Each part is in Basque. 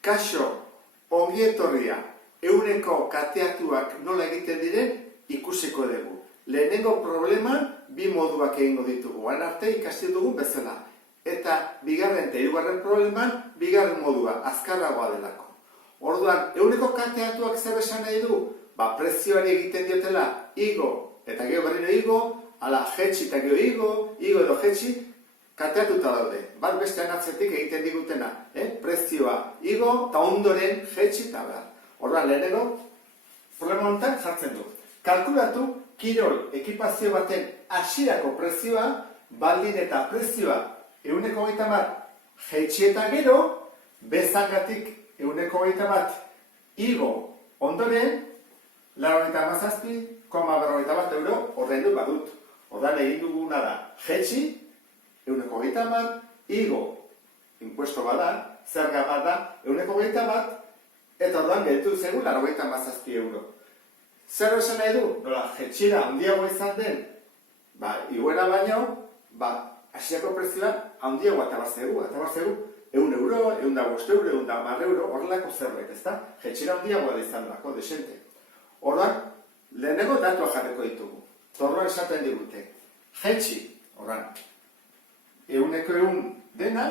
Kaixo, ongi etorria, euneko kateatuak nola egiten diren ikusiko dugu. Lehenengo probleman bi moduak egingo ditugu, hain arte ikasi dugun bezala. Eta bigarren eta hirugarren probleman bigarren modua, azkarragoa delako. Orduan, euneko kateatuak zer esan nahi du? Prezioari egiten diotela igo eta gero berriro igo, ala jetxi eta gero igo edo jetxi, kateatuta daude. Bat bestean atzetik egiten digutena, prezioa igo eta ondoren jetxi eta behar. Orduan, lehenengo, problema honetan jartzen du. Kalkulatu, kirol ekipazio baten hasierako prezioa, baldin eta prezioa euneko 30 jetxi eta gero, bezangatik euneko 30 igo ondoren, 97,41 euro ordaindu badut. Ordan egin duguna da, jetxi, euneko 30, igo, impuesto bada, zerga bada, euneko 30, eta ordan gelditu zegu 97 euro. Zer esan nahi du? Nola, jetxira handiago izan den, igoera baino, hasiako prezioa handiago atabazegu, 100 euro, 105 euro, 110 euro, horrelako zerbait, ezta? Jetxira handiagoa da izan dako, desente. Orduan, lehenengo datua jarriko ditugu. Orduan esaten digute. Jetxi, orduan, euneko dena,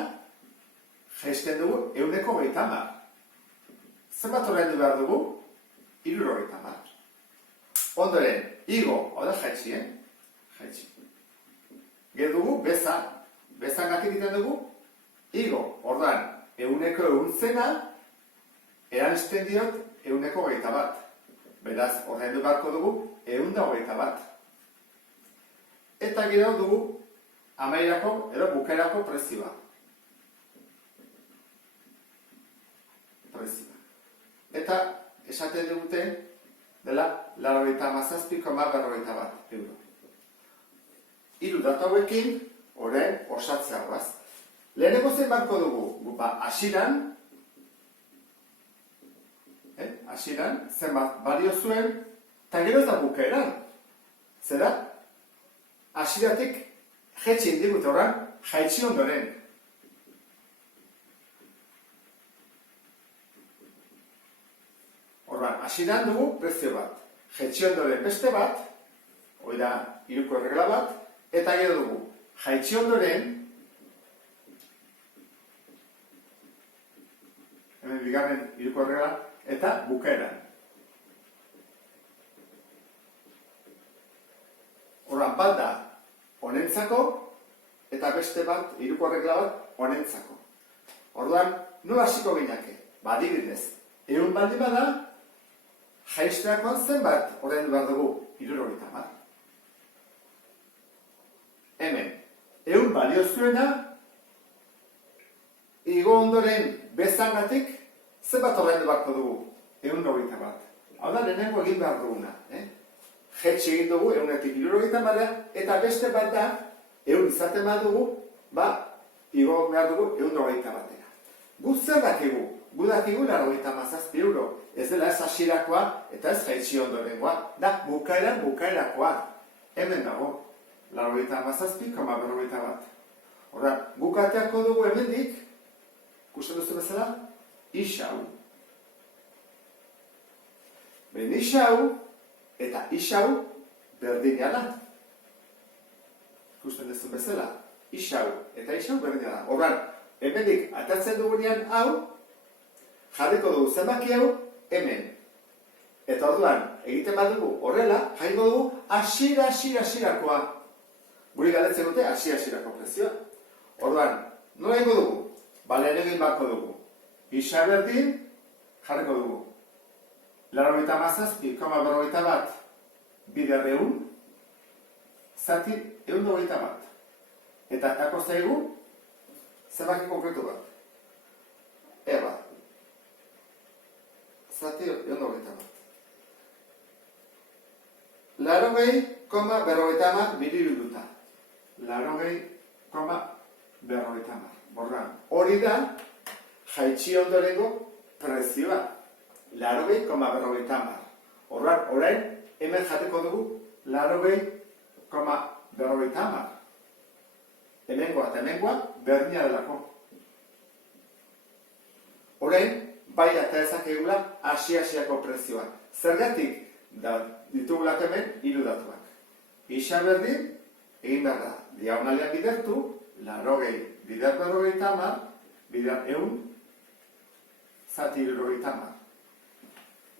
jaisten dugu euneko 30. Zenbat ordaindu behar dugu? 70. Ondoren, igo, hori jetxi, jetxi. Gero dugu, bezangatik egiten dugu, igo. Orduan, euneko zena, eranzten diot euneko 21. Beraz, ordaindu beharko dugu, 121. Eta gero dugu, amaierako edo bukaerako prezioa. Eta esaten digute dela 97,41 euro. Hiru datu hauekin, orain osatzeagoaz. Lehenengo zen beharko dugu, hasieran, zenbat balio zuen, eta gero eta bukaeran. Zera, hasieratik jetxi indigute horren, jaitsi ondoren. Horren, hasieran dugu prezio bat. Jaitsi ondoren beste bat, hori da, hiruko erregla bat, eta gero dugu, jaitsi ondoren, hemen bigarren hiruko erregla, eta bukaeran. Horren, bat da, honentzako, eta beste bat, hiruko erregla bat, honentzako. Orduan, nola hasiko ginake? Adibidez, ehun baldin bada, jaisterakoan zenbat ordaindu behar dugu? 70. Hemen, ehun balio zuena, igo ondoren bezangatik, zenbat ordaindu beharko dugu? 121. Hau da, lehenengo egin behar duguna. Jetxi egin dugu, 170, eta beste bat da, 100 izaten behar dugu, igo behar dugu 121. Gu zer dakigu? Gu dakigu 97 euro. Ez dela ez hasierakoa eta ez jaitsi ondorengoa. Da, bukaerakoa. Hemen dago, 97,41. Horra, bukateako dugu hemendik, ikusten duzu bezala, isau. Ben isau eta isau berdina da. Ikusten duzu bezala, isau eta isau berdina da. Horran, hemendik atatzen dugunean hau, jarriko dugu zenbaki hau hemen. Eta orduan, egiten badugu horrela, jaingo dugu hasierakoa. Guri galdetzen dute hasierako prezioa. Orduan, nola egingo dugu? Lehen egin bako dugu. Isa berdin, jarriko dugu. 97,41 bider 100, zati 121. Eta tako zaigu, zenbaki konkretu bat. Eba. Zati 121. 80,50 mililuduta. 80,50. Borran, hori da, jaitsi ondorengo prezioa. 80,50. Orain, hemen jateko dugu 80,50. Hemengoa eta hemengoa berdina delako. Orain, bai eta ezakegula hasi-hasiako prezioa. Zergatik ditugulak hemen hiru datuak. Isa berdin, egin behar da, diagonalean bidertu, 80 bider 50, bider 100, zati 50.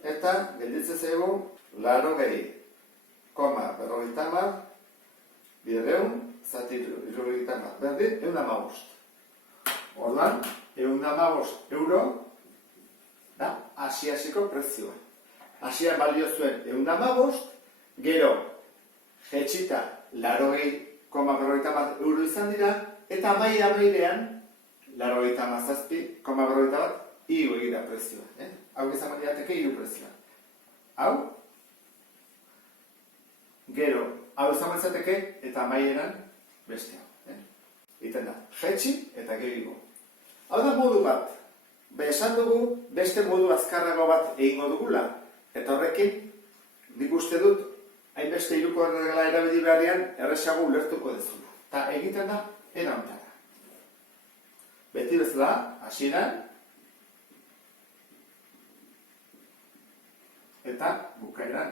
Eta, gelditzen zaigu, 80, 50, bider 100, zati 50. Berdin, 115. Orduan, 115 euro, da, hasi-hasiko prezioa. Hasian balio zuen 115, gero, jetxita 80,50 euro izan dira, eta amairean 87,51 igo egira prezioa. Hau izan baliateke hiru prezioa. Hau, gero, hau izan baliateke eta amaieran beste hau. Iten da, jetxi eta gero igo. Hau da modu bat, esan dugu beste modu azkarrago bat egingo dugula, eta horrekin, nik uste dut, hainbeste hiruko erregala erabili beharrean erresago ulertuko dezulu. Eta egiten da, erantara. Beti bezala, hasieran, eta bukaeran.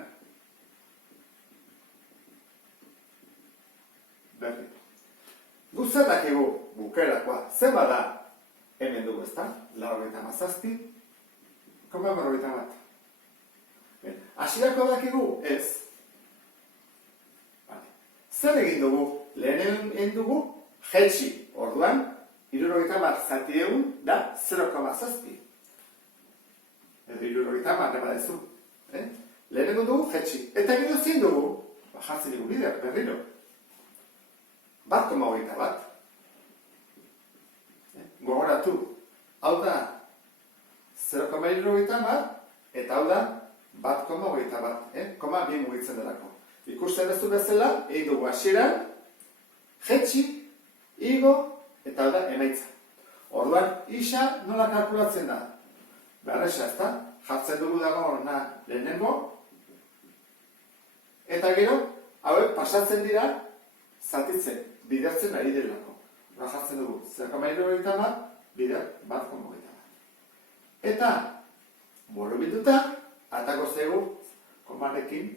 Berriro. Guzatak egu bukaerakoa, zeba da, hemen dugu ezta, 87, 51. Hasierako dakigu ez. Zer egin dugu? Lehenen dugu jetxi. Orduan, 70 zati egun da 0,7. Edo 70 nema dezu. Lehenen dugu jetxi. Eta gero zein dugu? Jartzen dugu bideak, berriro. 1,21. Gogoratu. Hau da 0,70 eta hau da 1,21. Koma bi mugitzen delako. Ikusten ez du bezala, egin dugu hasieran, jetxi, igo, eta da emaitza. Orduan, isa nola kalkulatzen da? Berresa, ezta? Jartzen dugu dago lehenengo, eta gero, hauek pasatzen dira, zatitzen, bidertzen ari delako. Hora jartzen dugu, 0,70, bider 1,21. Eta, borobilduta, atako zegu, komarekin,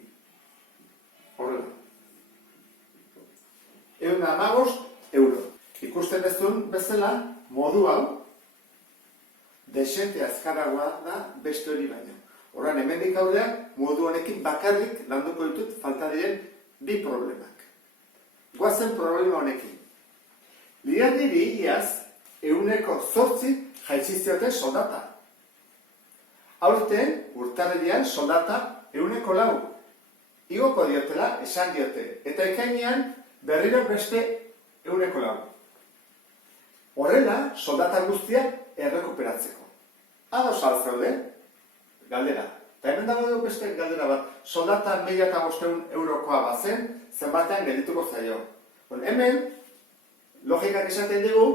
horrela. 115 euro. Ikusten ez duen bezala, modu hau, desente azkarragoa da beste hori baino. Horran, hemendik aurrean, modu honekin bakarrik landuko ditut falta diren bi problemak. Goazen problema honekin. Liarri iaz, 108 jaitsiziote soldata. Aurten, urtarrilean soldata 104. Igoko diotela, esan diote, eta ekainean berriro beste 104. Horrela, soldata guztia errekuperatzeko. Ados altzeude, galdera. Eta hemen dago dugu beste galdera bat. Soldata 1.500 eurokoa bazen, zenbatean geldituko zaio. Hemen, logikak esaten dugu,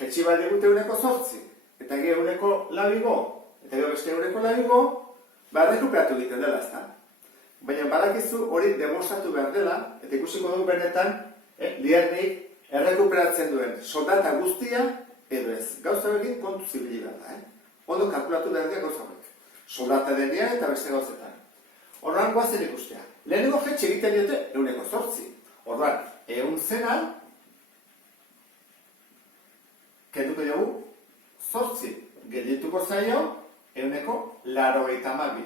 jetxi bat digute 108. Eta gero 104 igo, eta gero beste 104 igo, errekuperatu egiten dela, ezta. Baina badakizu hori demostratu behar dela, eta ikusiko dugu benetan, liarnik errekuperatzen duen soldata guztia, edo ez. Gauza egin kontu zibili behar da. Ondo kalkulatu behar dira gauza horiek. Soldata denean eta beste gauzetan. Orduan goazen ikustea. Lehenengo jetxe egiten diote 108. Orduan, 100 zena, kenduko dugu, 8. Geldituko zaio, 182.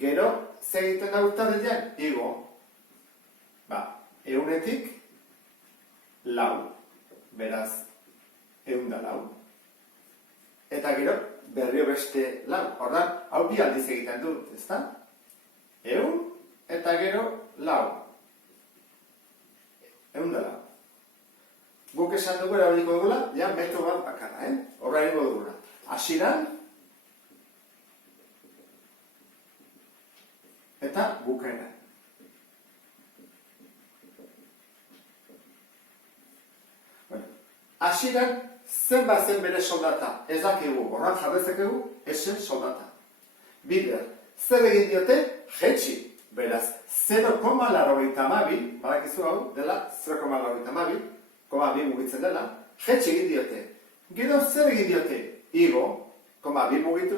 Gero, ze egiten da urtarrilean, igo, 100-tik 4, beraz, 104. Eta gero, berrio beste 4. Ordan, hau bi aldiz egiten dut, ezta? 100 eta gero 4. 104. Guk esan dugu erabiliko dugula, ja metro bat bakarra, horra egingo dugula. Hasieran, eta bukaera. Hasieran, zenbat zen bere soldata? Ez dakigu, horran jarrezakegu, esen soldata. Bider, zer egin diote? Jetxi. Beraz, 0,82, badakizu hau, dela 0,82, 0,2 mugitzen dela, jetxi egin diote. Gero zer egin diote? Igo,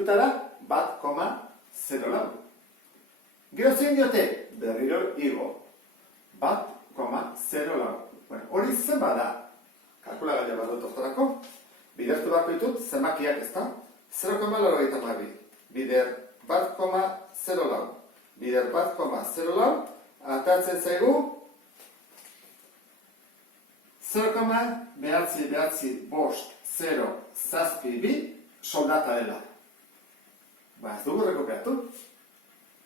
ordaindutara 1,04. Gero zein diote, berriro igo, 1,04. Bueno, hori zenba da, kalkulagailu bat dut ortorako, bidertu bako ditut zenbakiak ez da, 0,82. Bider 1,04. Bider 1,04, atatzen zaigu 0,985,0 soldata dela. Ba, ez dugu rekuperatu.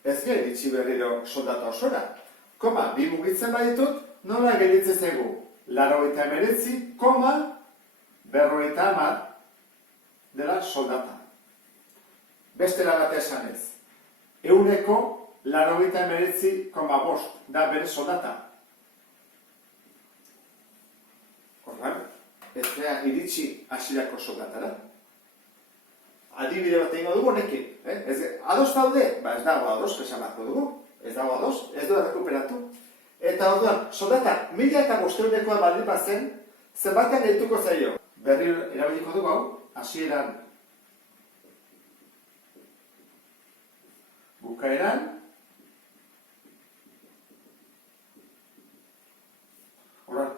Ez geritsi berriro soldata osora. Koma, bi mugitzen baditut, nola geritzen zaigu? 89,50 dela soldata. Beste bat esan ez. 89,5 da bere soldata. Orduan, ez da iritsi hasierako soldatara. Adibide bat egingo dugu honekin. Ados daude? Ba ez dago ados, esan beharko dugu. Ez dago ados, ez du rekuperatu. Eta orduan, soldata 1500 baldin bazen, zenbatean edituko zaio. Berri erabiliko dugu hau, hasieran bukaeran,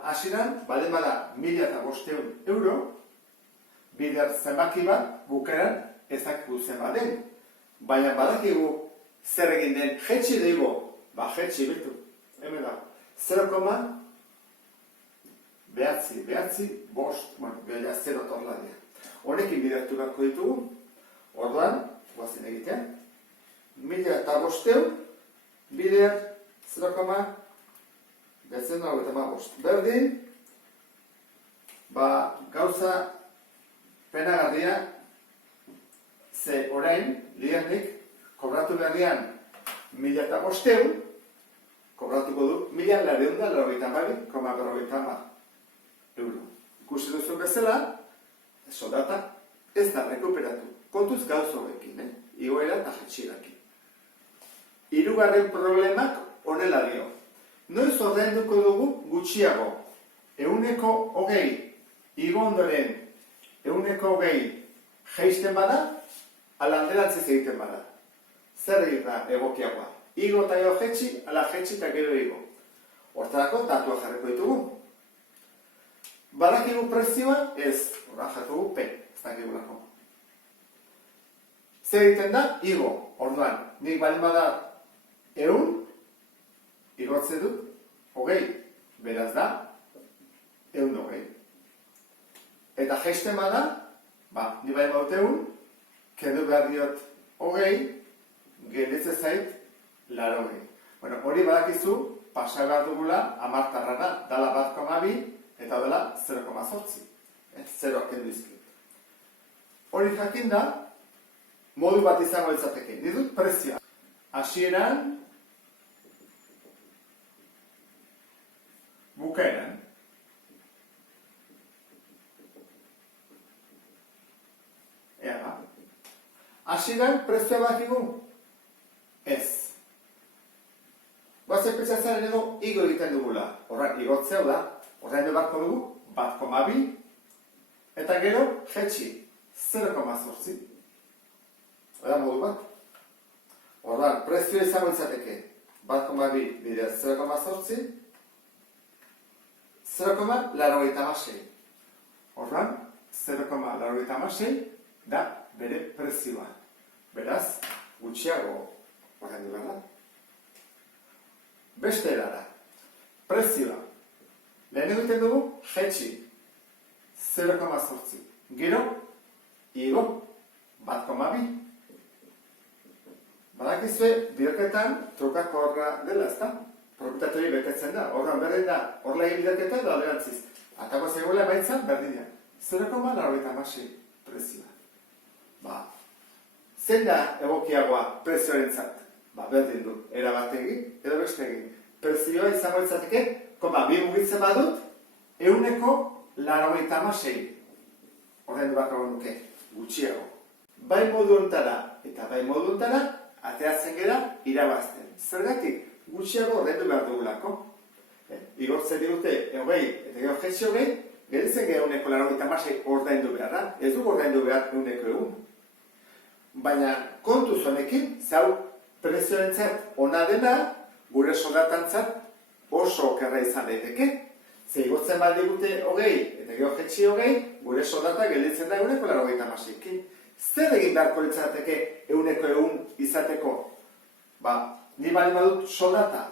hasieran, baldin bada 1500 euro, bider zenbaki bat bukaeran ezakigu zenbat den. Baina badakigu zer egin den jetxi deigo, ba jetxi bitu, hemen da, 0,5, bueno, beha 0 torladia. Honekin bidertu beharko ditugu, orduan, guazin egitea, 1500 bider 0,95. Berdin, ba, gauza penagarria, ze orain, lidernik, kobratu berdian 1500, kobratuko du 1.982,50 euro. Ikusi duzun bezala, soldata ez da rekuperatu. Kontuz gauz horrekin, igoera eta jetxirakin. Hirugarren problemak honela dio. Noiz ordainduko dugu gutxiago. 120 igo ondoren 120 jeisten bada, ala alderantziz egiten bada. Zer egin da egokiagoa? Igo eta gero jetxi, ala jetxi eta gero igo. Hortarako datua jarriko ditugu. Badakigu prezioa, ez, horra jarriko P, ez dakigulako. Zer egiten da? Igo. Orduan, nik baldin bada 100, igotze dut, 20, beraz da, 120. Eta jeisten bada, ni baldin badut 100, kendu behar diot 20, gelditze zait, 80. Bueno, hori badakizu, pasa behar dugula, amartarrana, dala 1,2, eta dela 0,8. 0 kendu izkit. Hori jakin da, modu bat izango izateke. Nidut prezioa. Hasieran, bukaeran. Ea ba. Hasieran, prezioa bakigu? Ez. Guazen pentsatzen edo igo egiten dugula. Horrak igotzea da, ordaindu beharko dugu 1,2 eta gero jetxi 0,8. Oda modu bat. Orduan, prezioa izango izateke 1,2 bider 0,8, 0,86. Orduan, 0,86 da bere prezioa. Beraz, gutxiago ordaindu behar da. Beste erara, prezioa. Lehen egiten dugu, jetxi 0,8. Gero, igo 1,2. Badakizue, biderketan trukako horra dela, ez da? Propietatori betetzen da, horran berdin da, horla egin biderketa edo alderantziz. Atako zegoela baitzan, berdina. 0,86 prezioa. Zein da egokiagoa prezioaren zat? Berdin du, erabategi edo bestegi. Prezioa izango izateke, bi mugitzen badut, 196. Horren du bako nuke, gutxiago. Bai modu ontara eta bai modu ontara, ateratzen gera irabazten. Zergatik, gutxiago horren du behar dugulako. Igortzen digute, 20 eta gero jetxi 20, geritzen gero 196 ordaindu behar da. Ez du ordaindu behar 101. baina kontuz honekin, zau prezioentzat ona dena, gure soldatantzat oso okerra izan daiteke. Ze igotzen badigute 20, eta gero jetxi 20, gure soldata gelditzen da 196. Zer egin beharko litzateke 100 izateko? Ni bali badut soldata,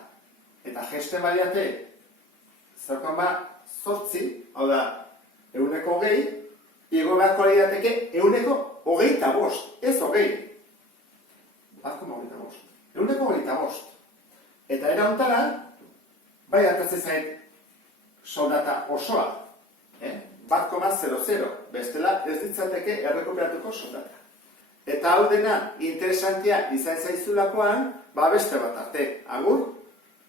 eta jesten baliate, zerkan 8, hau da, 120, igo beharko litzateke 125, ez 20. 125. Eta era ontara, bai hartatzen zait soldata osoa, 1,00, bestela ez ditzateke errekuperatuko soldata. Eta hau dena interesantia izan zaizulakoan, beste bat arte. Agur!